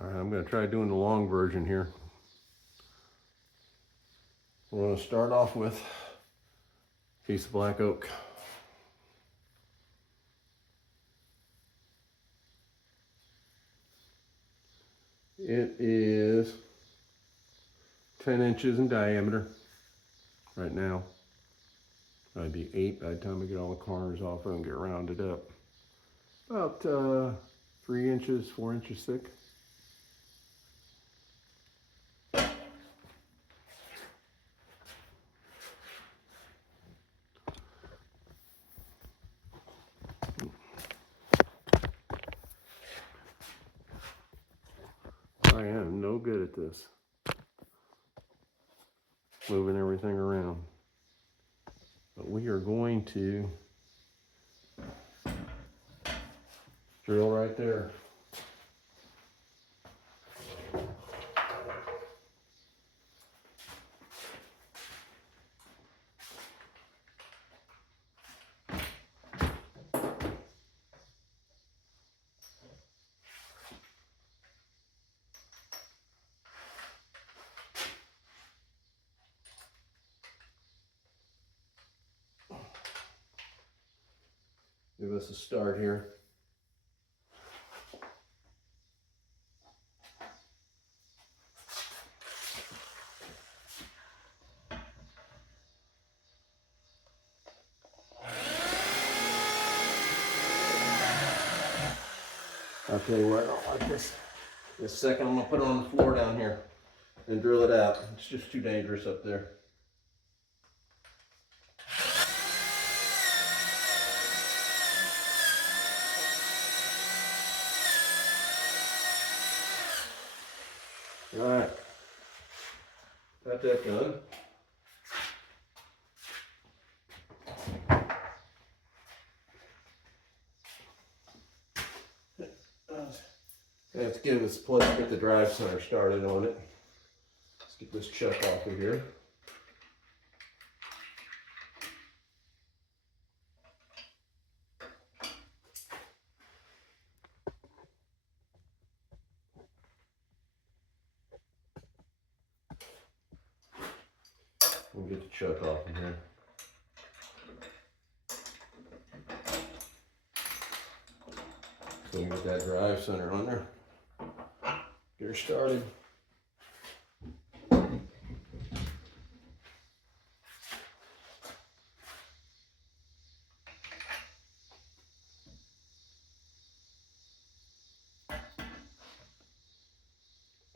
All right, I'm going to try doing the long version here. We're going to start off with a piece of black oak. It is 10 inches in diameter right now. That'd be 8 by the time I get all the corners off and get rounded up. About 3 inches, 4 inches thick. I am no good at this. Moving everything around. But we are going to drill right there. Give us a start here. I'll tell you what, I don't like this. This second I'm gonna put it on the floor down here and drill it out. It's just too dangerous up there. All right, got that done. Let's give this place, get the drive center started on it. Let's get this chuck off of here. We'll get the chuck off of here. So we get that drive center on there. Get her started.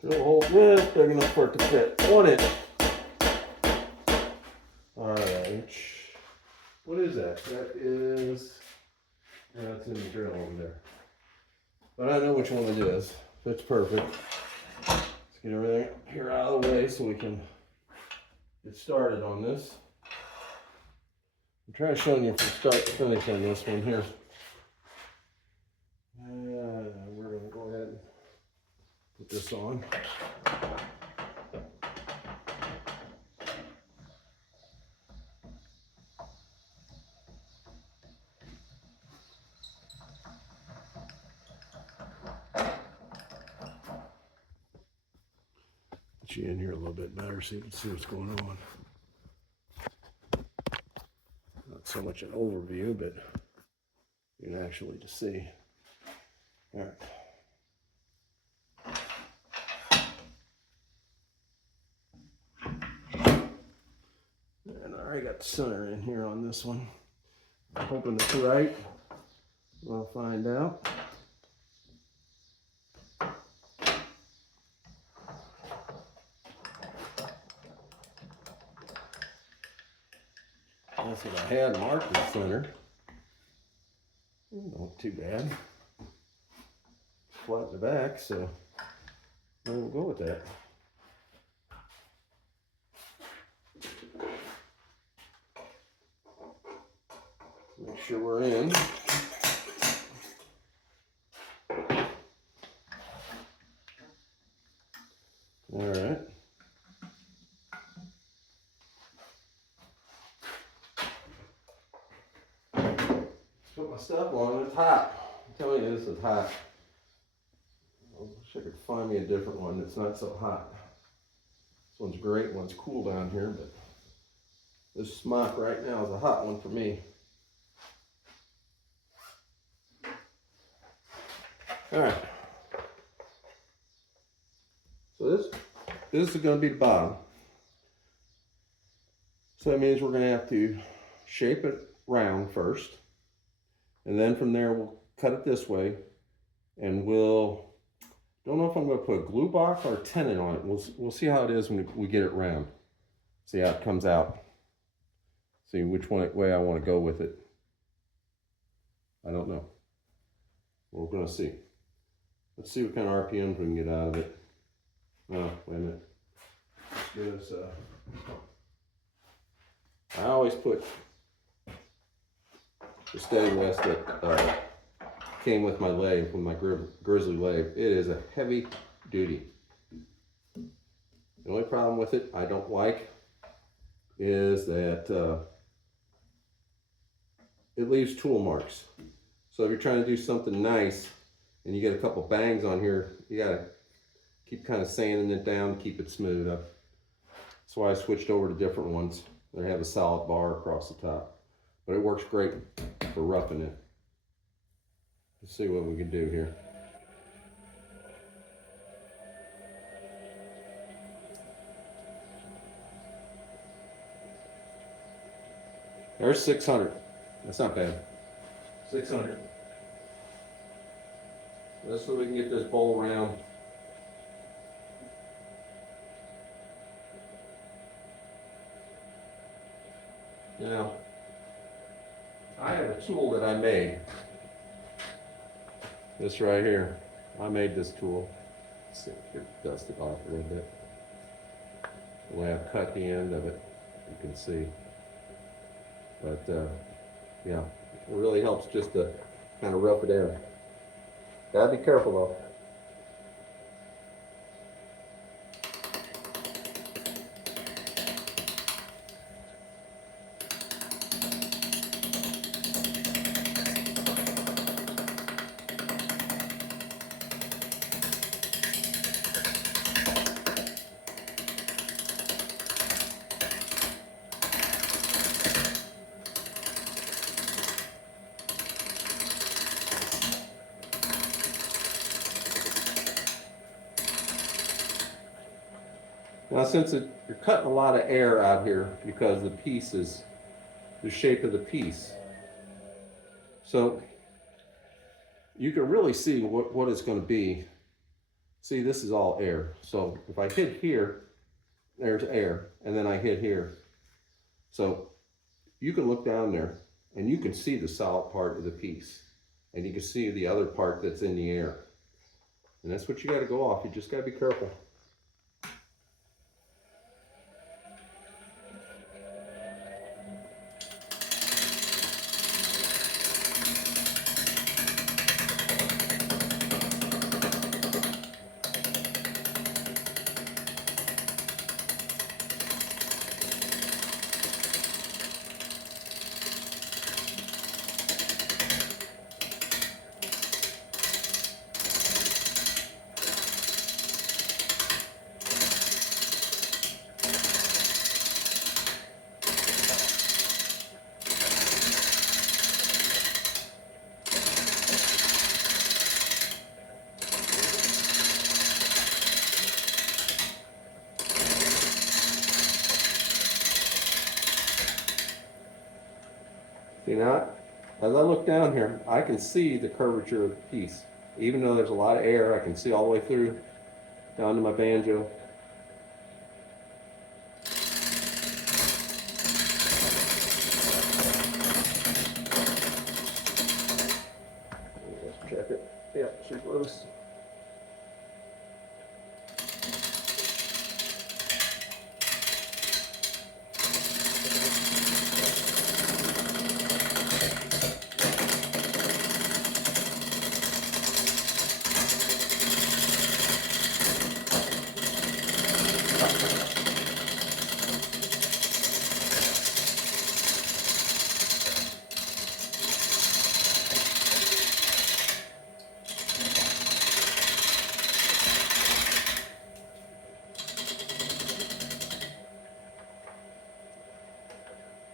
Drill a hole just big enough for it to fit on it. Alright. What is that? That is, that's in the drill over there. But I know which one it is. That's perfect. Let's get everything here out of the way so we can get started on this. I'm trying to show you from start to finish on this one here. We're going to go ahead and put this on. Get you in here a little bit better so you can see what's going on. Not so much an overview, but you can actually just see. All right. And I already got the center in here on this one. I'm hoping it's right. We'll find out. That's what I had marked the center. Not too bad. Flat in the back, so we'll go with that. Make sure we're in. All right. Put my stuff on. It's hot. I'm telling you, this is hot. I wish I I could find me a different one that's not so hot. This one's great, one's cool down here, but this smock right now is a hot one for me. All right. So this is going to be the bottom. So that means we're going to have to shape it round first, and then from there we'll cut it this way, and don't know if I'm going to put a glue box or a tenon on it. We'll see how it is when we get it round. See how it comes out. See which way I want to go with it. I don't know. We're going to see. Let's see what kind of RPMs we can get out of it. Oh, wait a minute. Let's get us, I always put the steady rest that came with my lathe, with my Grizzly lathe. It is a heavy duty. The only problem with it I don't like is that it leaves tool marks. So if you're trying to do something nice and you get a couple bangs on here, you gotta keep kind of sanding it down, keep it smooth up. That's why I switched over to different ones. They have a solid bar across the top, but it works great for roughing it. Let's see what we can do here. There's 600. That's not bad. 600. That's so we can get this bowl round. Now, I have a tool that I made. This right here. I made this tool. Let's see if I can dust it off a little bit. The way I've cut the end of it, you can see. But yeah, it really helps just to kind of rough it in. Gotta be careful though. Now since you're cutting a lot of air out here because the piece is the shape of the piece, so you can really see what it's going to be. See, this is all air. So if I hit here, there's air, and then I hit here. So you can look down there and you can see the solid part of the piece, and you can see the other part that's in the air. And that's what you got to go off. You just got to be careful. See now, as I look down here, I can see the curvature of the piece. Even though there's a lot of air, I can see all the way through, down to my banjo. Let's check it. Yeah, she's loose.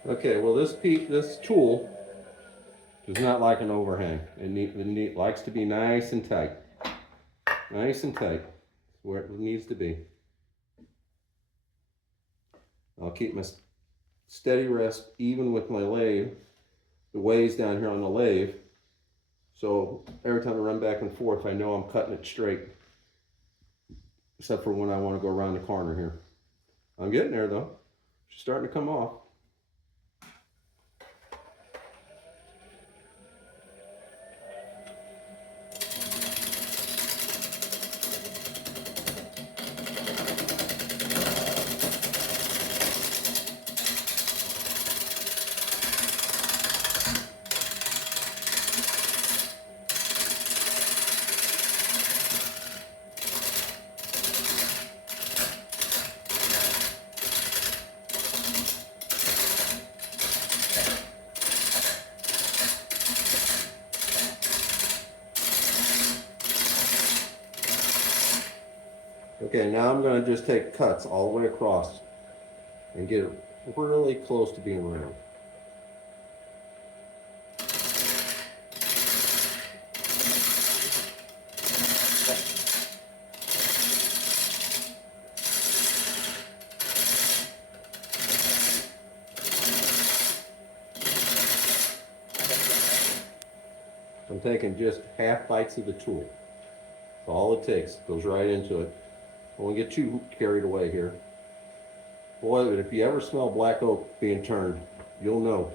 Okay, well this tool does not like an overhang. It likes to be nice and tight. Nice and tight. That's where it needs to be. I'll keep my steady rest even with my lathe, the ways down here on the lathe. So every time I run back and forth, I know I'm cutting it straight. Except for when I want to go around the corner here. I'm getting there though. It's starting to come off. Okay, now I'm going to just take cuts all the way across and get it really close to being round. I'm taking just half bites of the tool. That's all it takes. It goes right into it. I won't get too carried away here. Boy, but if you ever smell black oak being turned, you'll know.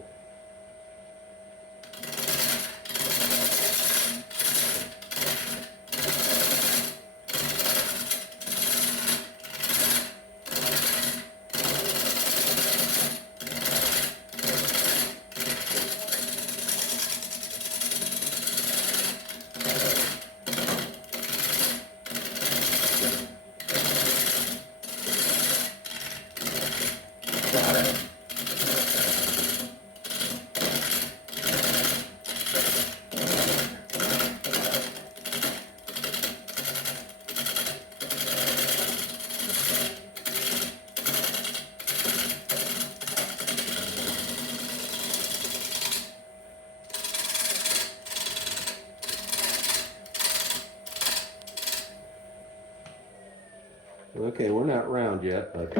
Okay, we're not round yet, but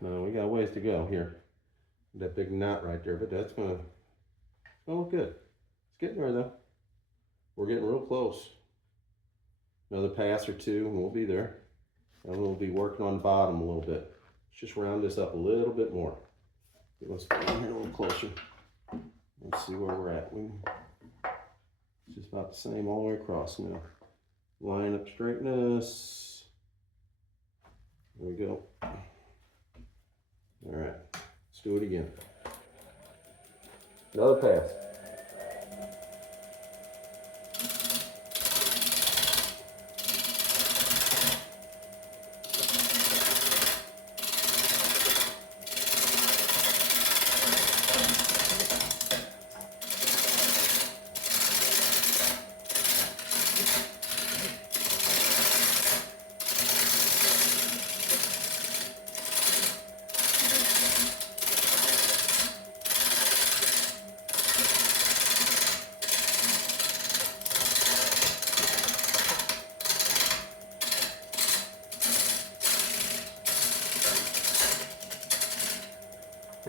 no, we got a ways to go here. That big knot right there, but that's gonna look good. It's getting there though. We're getting real close. Another pass or two and we'll be there. And we'll be working on the bottom a little bit. Let's just round this up a little bit more. Let's get in here a little closer. Let's see where we're at. It's just about the same all the way across now. Line up straightness. There we go. All right, let's do it again. Another pass.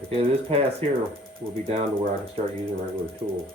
Okay, this pass here will be down to where I can start using regular tools.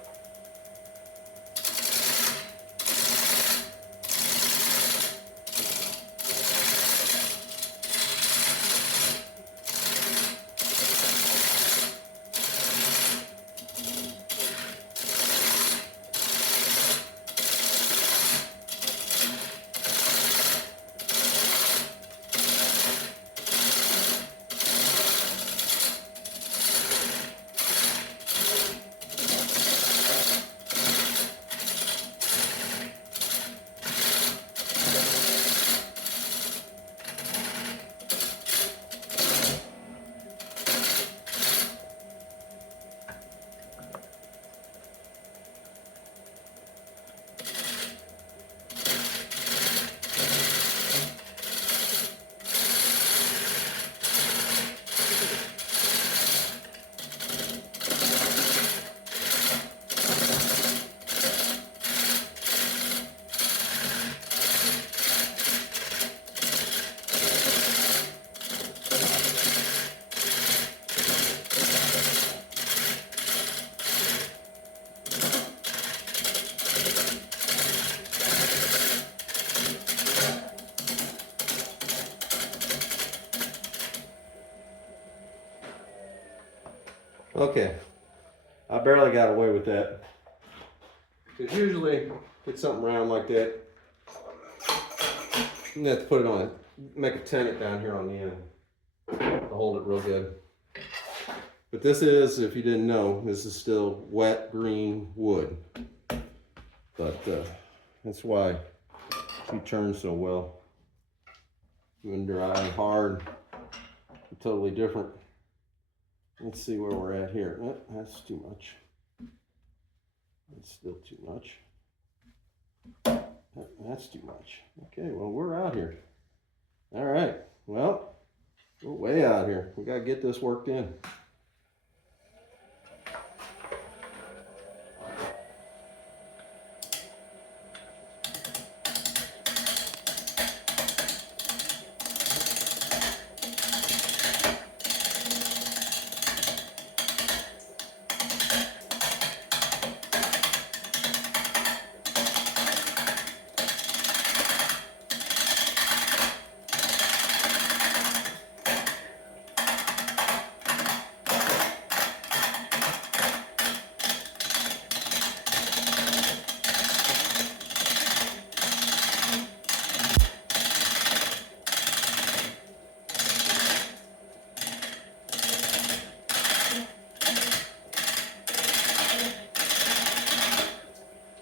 Okay, I barely got away with that. Because usually, get something round like that, you have to put it on it, make a tenon down here on the end to hold it real good. But this is, if you didn't know, this is still wet green wood. But that's why she turns so well. When dry and hard, totally different. Let's see where we're at here. Oh, that's too much. That's still too much. That's too much. Okay, well, we're out here. All right, well, we're way out here. We got to get this worked in.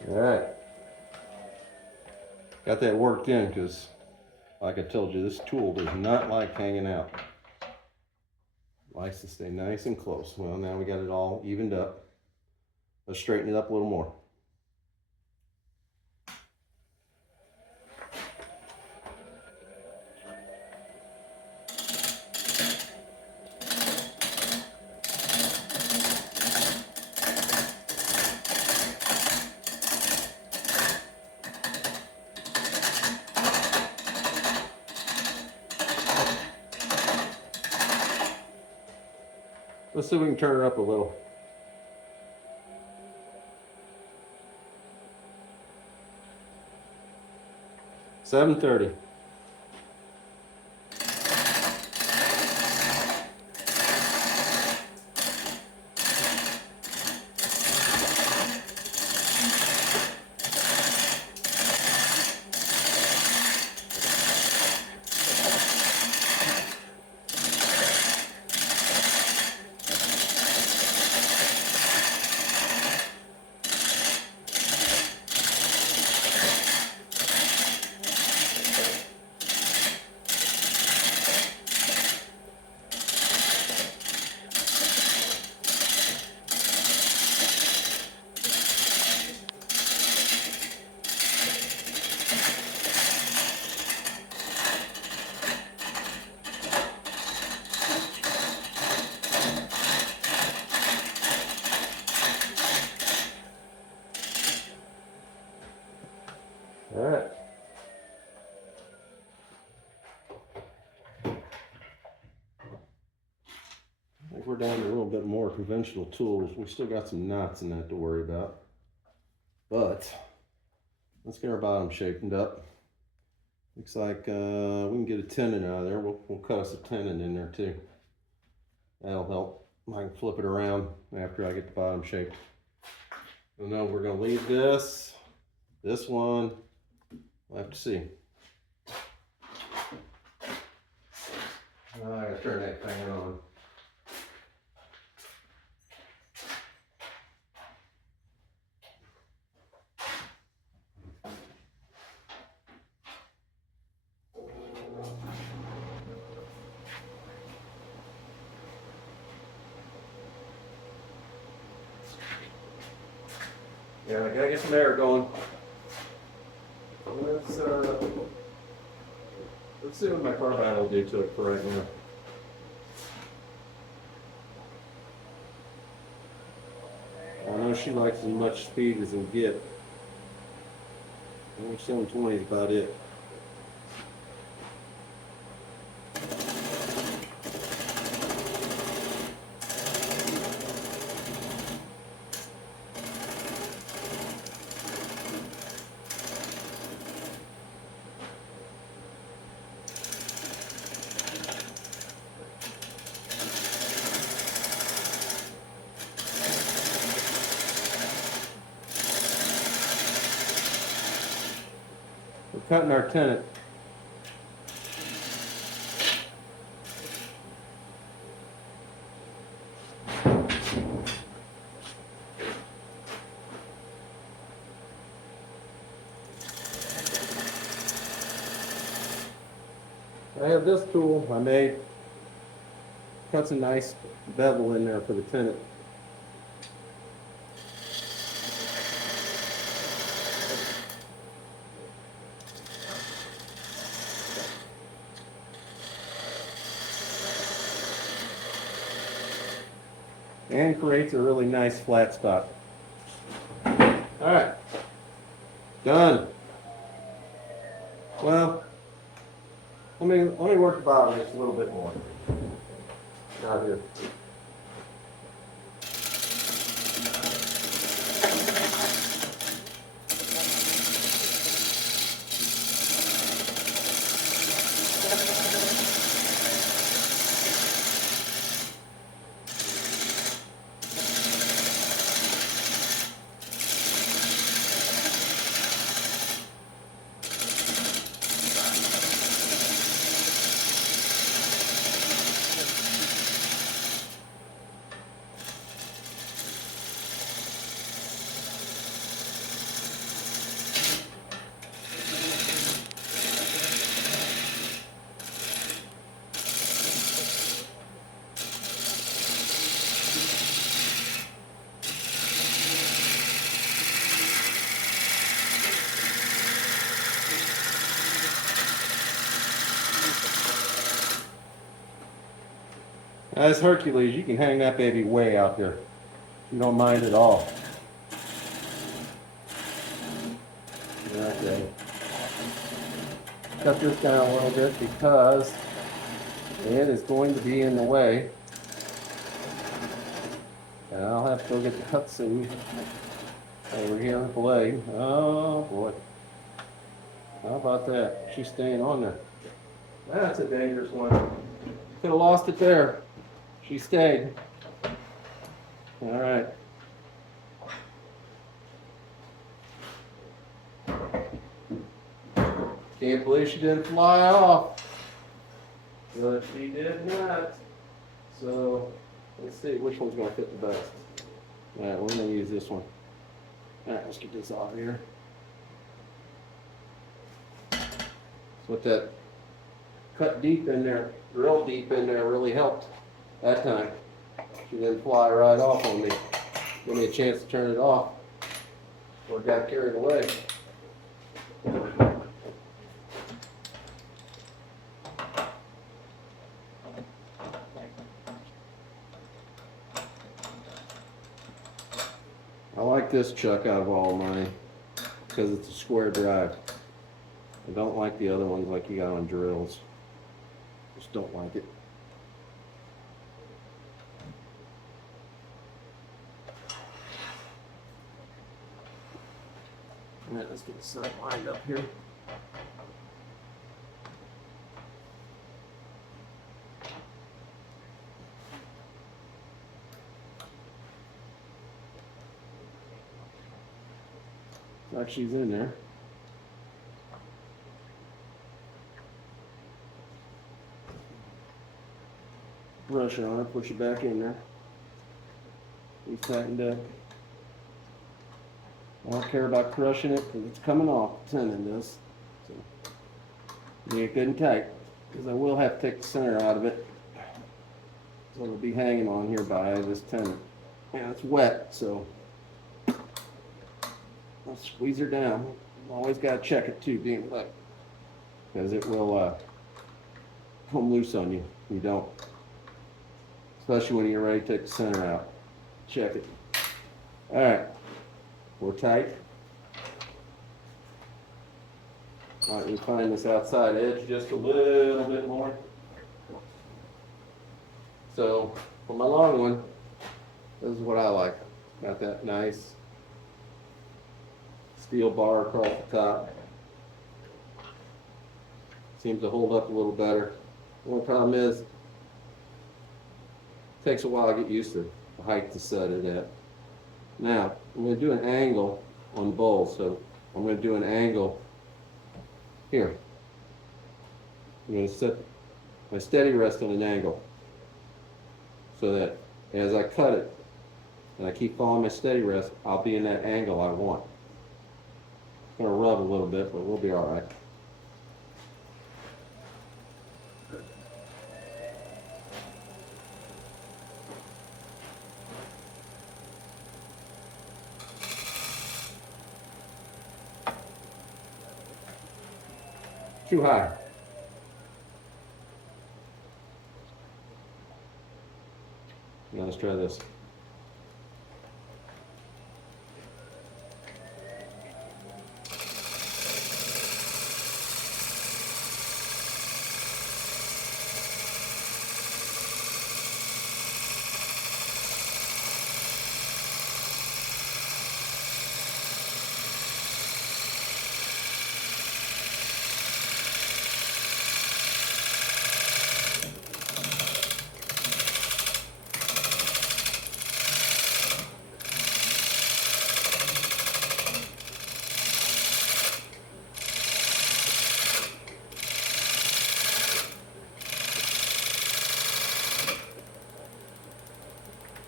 All right, got that worked in because, like I told you, this tool does not like hanging out. It likes to stay nice and close. Well, now we got it all evened up. Let's straighten it up a little more. Let's see if we can turn her up a little. $7.30. All right. I think we're down to a little bit more conventional tools. We still got some knots in that to worry about. But let's get our bottom shaped up. Looks like we can get a tenon out of there. We'll cut us a tenon in there too. That'll help. I can flip it around after I get the bottom shaped. So now we're going to leave this one. We'll have to see. I gotta turn that thing on. Yeah, I gotta get some air going. Let's see what my carbide will do to it for right now. I know she likes as much speed as we can get. I think 720 is about it. cutting our tenon. I have this tool I made. Cuts a nice bevel in there for the tenon. And creates a really nice flat spot. Alright. Done. Well, let me work the bottom just a little bit more. Out here. As Hercules, you can hang that baby way out there. You don't mind at all. Okay. Cut this down a little bit because it is going to be in the way. And I'll have to go get the cutscene over here with the blade. Oh boy. How about that? She's staying on there. That's a dangerous one. Could have lost it there. She stayed. All right. Can't believe she didn't fly off. But she did not. So let's see which one's going to fit the best. All right, we're going to use this one. All right, let's get this off here. So with that cut deep in there, real deep in there, really helped that time. She didn't fly right off on me. Give me a chance to turn it off or got carried away. I like this chuck out of all of mine because it's a square drive. I don't like the other ones like you got on drills. Just don't like it. All right, let's get the side lined up here. Like she's in there. Brush on her, push it back in there. Be tightened up. I don't care about crushing it because it's coming off. The tenon does. So get it good and tight because I will have to take the center out of it. So it'll be hanging on here by this tenon. Yeah, it's wet, so I'll squeeze her down. Always got to check it too, being wet, because it will come loose on you. You don't, especially when you're ready to take the center out. Check it. All right, we're tight. All right, refine this outside edge just a little bit more. So for my long one, this is what I like. Got that nice steel bar across the top. Seems to hold up a little better. The only problem is, it takes a while to get used to the height to set it at. Now, I'm going to do an angle on both, so I'm going to do an angle Here. I'm going to set my steady rest on an angle so that as I cut it and I keep following my steady rest, I'll be in that angle I want. It's going to rub a little bit, but we'll be all right. Too high. Now let's try this.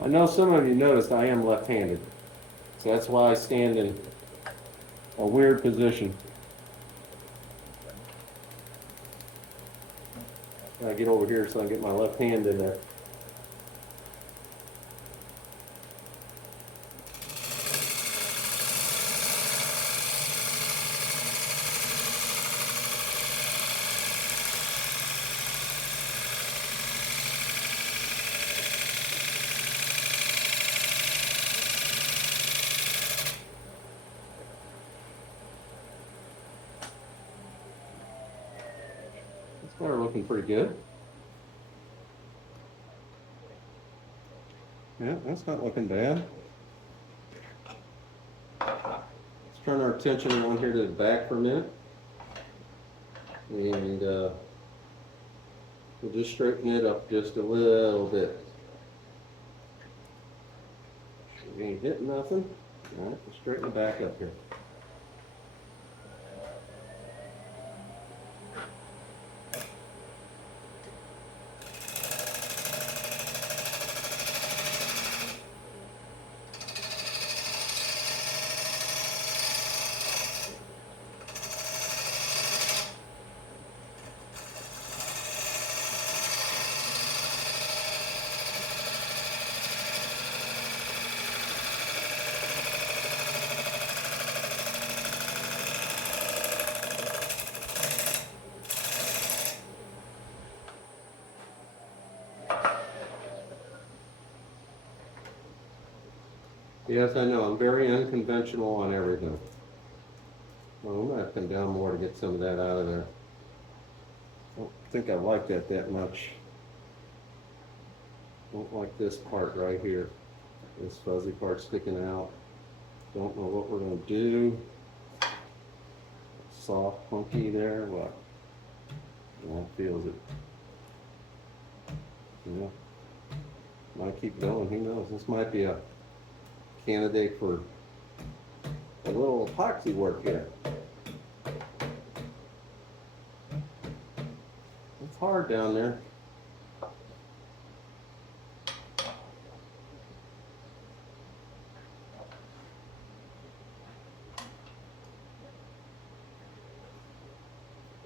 I know some of you noticed I am left-handed, so that's why I stand in a weird position. I get over here so I can get my left hand in there. They're looking pretty good. Yeah, that's not looking bad. Let's turn our attention on here to the back for a minute. And we'll just straighten it up just a little bit. We ain't hitting nothing. All right, let's straighten it back up here. Yes, I know, I'm very unconventional on everything. Well, I'm gonna have to come down more to get some of that out of there. I don't think I like that much. Don't like this part right here. This fuzzy part sticking out. Don't know what we're gonna do. Soft, funky there, what? Yeah, it feels it. Yeah. Might keep going, who knows? This might be a candidate for a little epoxy work here. It's hard down there.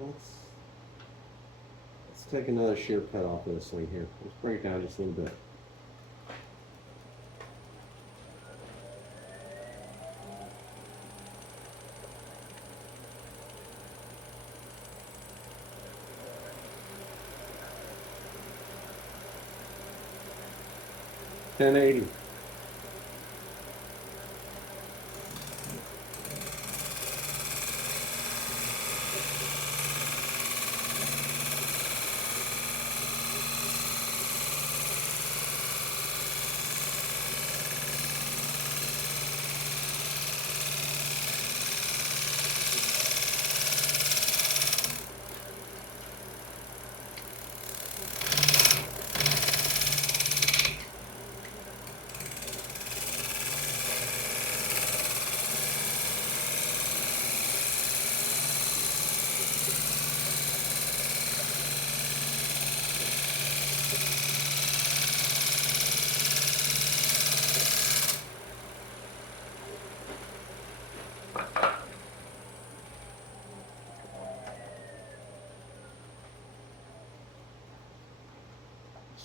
Let's take another shear cut off of this thing here. Let's bring it down just a little bit. $10.80.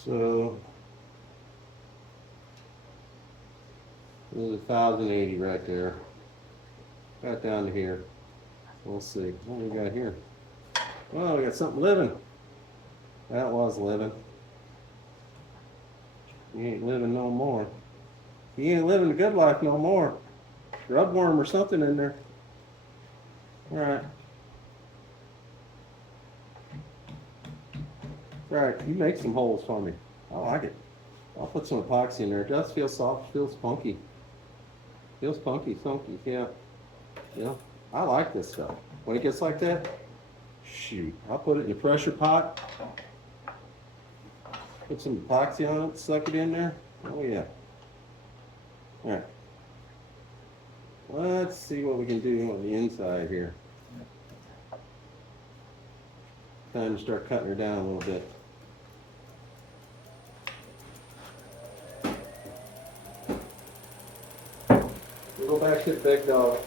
So there's 1,080 right there. Got down to here. We'll see. What do we got here? Oh, we got something living. That was living. He ain't living no more. He ain't living the good life no more. Rubworm or something in there. All right. All right, you make some holes for me. I like it. I'll put some epoxy in there. It does feel soft, feels funky. Feels funky, funky, yeah. Yeah, I like this stuff. When it gets like that, shoot, I'll put it in the pressure pot. Put some epoxy on it, suck it in there. Oh yeah. All right. Let's see what we can do on the inside here. Time to start cutting her down a little bit. We'll go back to the big dog.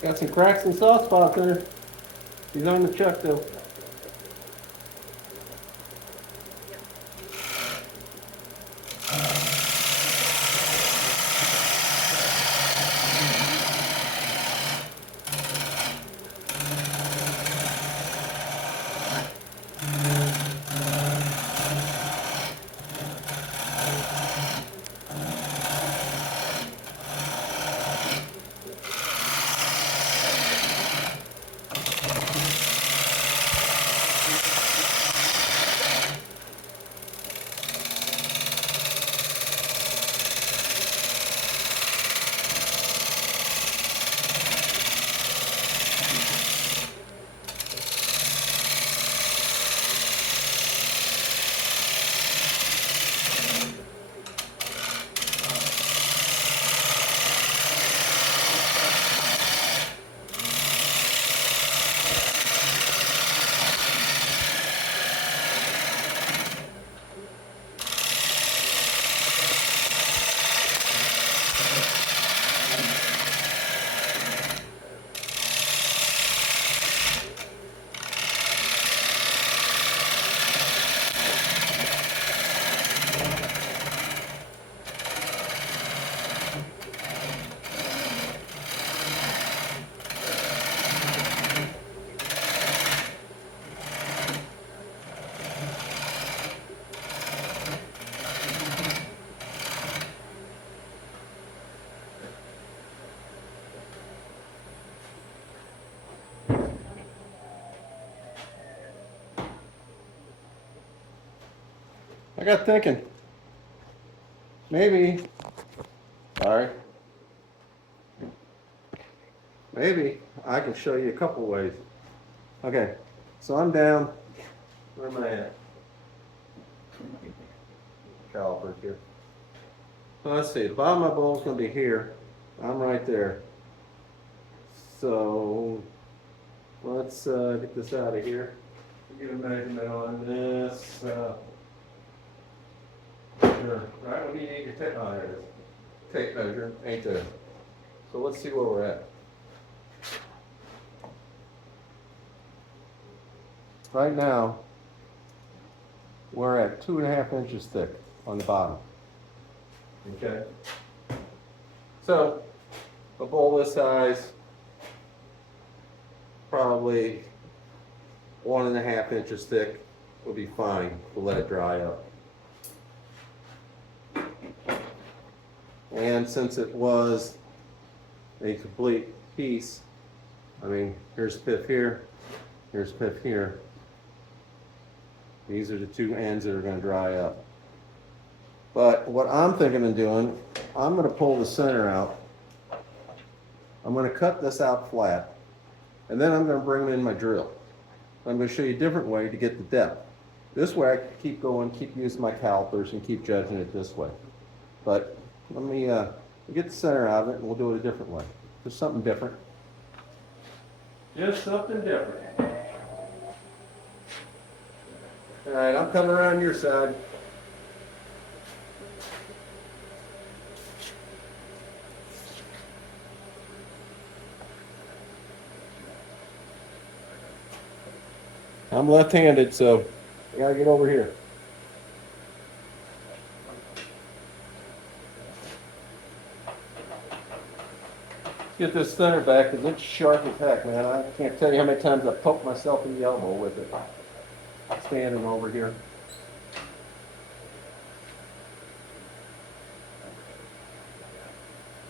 Got some cracks and soft spots there. He's on the chuck though. I got thinking, maybe, sorry, maybe I can show you a couple ways. Okay, so I'm down, where am I at? Calipers here. So let's see, the bottom of my bowl is going to be here. I'm right there. So let's get this out of here. Get a measurement on this. measure, right? What do you need your tape? Oh, there it is. Tape measure, ain't there? So let's see where we're at. Right now, we're at 2.5 inches thick on the bottom. Okay. So a bowl this size, probably 1.5 inches thick would be fine to let it dry up. And since it was a complete piece, I mean, here's pith here, here's pith here. These are the two ends that are going to dry up. But what I'm thinking of doing, I'm going to pull the center out. I'm going to cut this out flat, and then I'm going to bring in my drill. I'm going to show you a different way to get the depth. This way I can keep going, keep using my calipers, and keep judging it this way. But let me get the center out of it, and we'll do it a different way. Just something different. Just something different. All right, I'm coming around your side. I'm left-handed, so I gotta get over here. Get this center back because it's sharp as heck, man. I can't tell you how many times I poked myself in the elbow with it. Standing over here.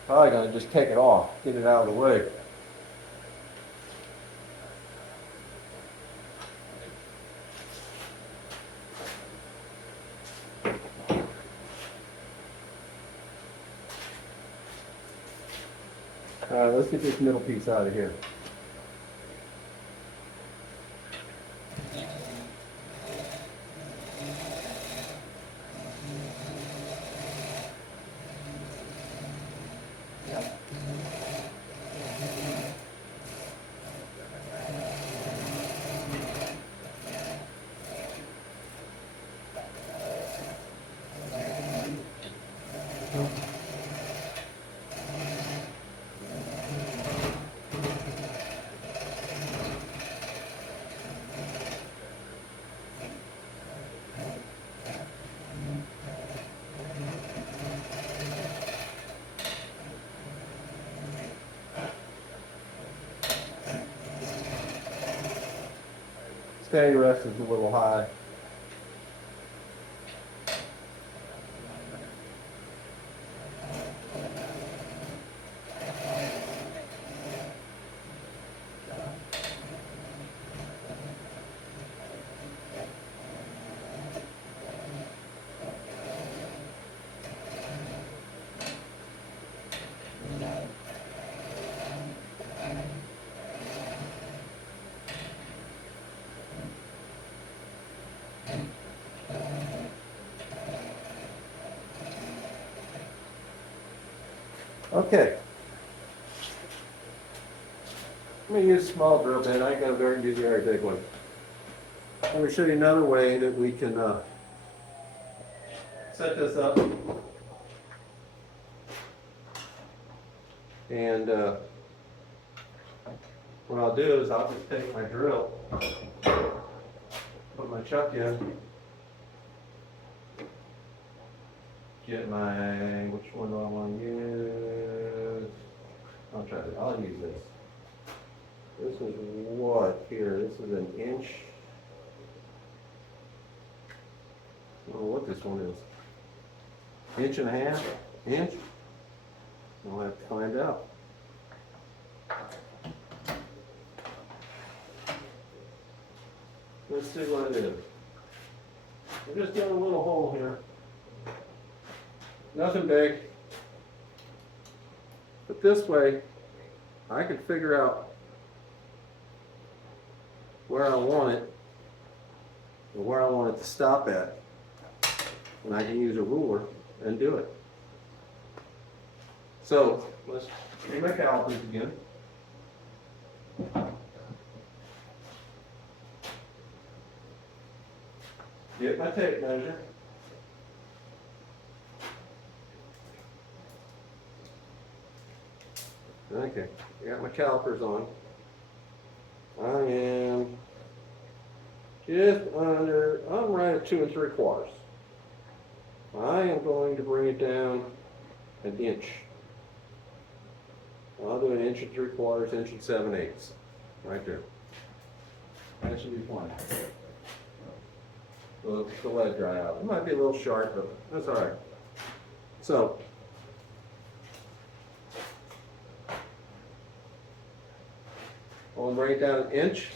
Probably gonna just take it off, get it out of the way. All right, let's get this middle piece out of here. Steady rest is a little high. Okay. Let me use a small drill bit. I ain't got a very big one. Let me show you another way that we can set this up. And what I'll do is I'll just take my drill, put my chuck in, get my, which one do I want to use? I'll use this. This is what here? This is 1 inch. I don't know what this one is. 1.5 inch? I'll have to find out. Let's see what it is. I'm just doing a little hole here. Nothing big. But this way, I can figure out where I want it, or where I want it to stop at. And I can use a ruler and do it. So, let's get my calipers again. Get my tape measure. Okay, I got my calipers on. I am just under, I'm right at 2 3/4. I am going to bring it down an inch. I'll do an 1 3/4, 1 7/8, right there. That should be fine. The lead dry out. It might be a little sharp, but that's all right. So, I'll bring it down an inch.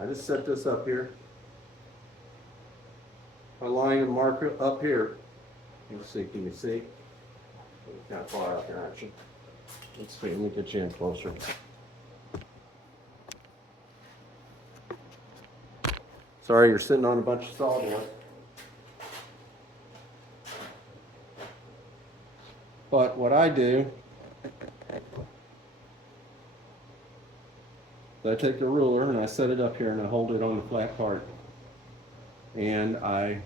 I just set this up here. I line and mark it up here. Let's see, can you see? It's kind of far out here, actually. Let's see, let me get you in closer. Sorry, you're sitting on a bunch of sawdust. But what I do, I take the ruler and I set it up here and I hold it on the flat part. And I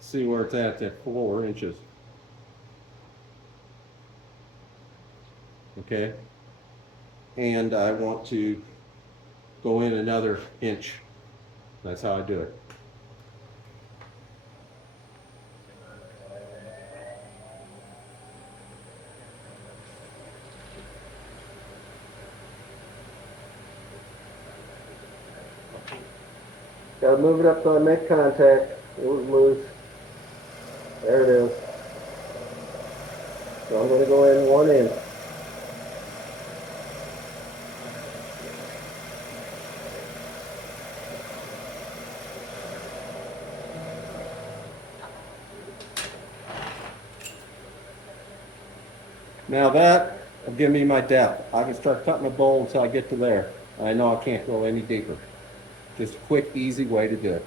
see where it's at 4 inches. Okay? And I want to go in another inch. That's how I do it. Gotta move it up so I make contact. It was loose. There it is. So I'm gonna go in 1 inch. Now that will give me my depth. I can start cutting a bowl until I get to there. I know I can't go any deeper. Just a quick, easy way to do it.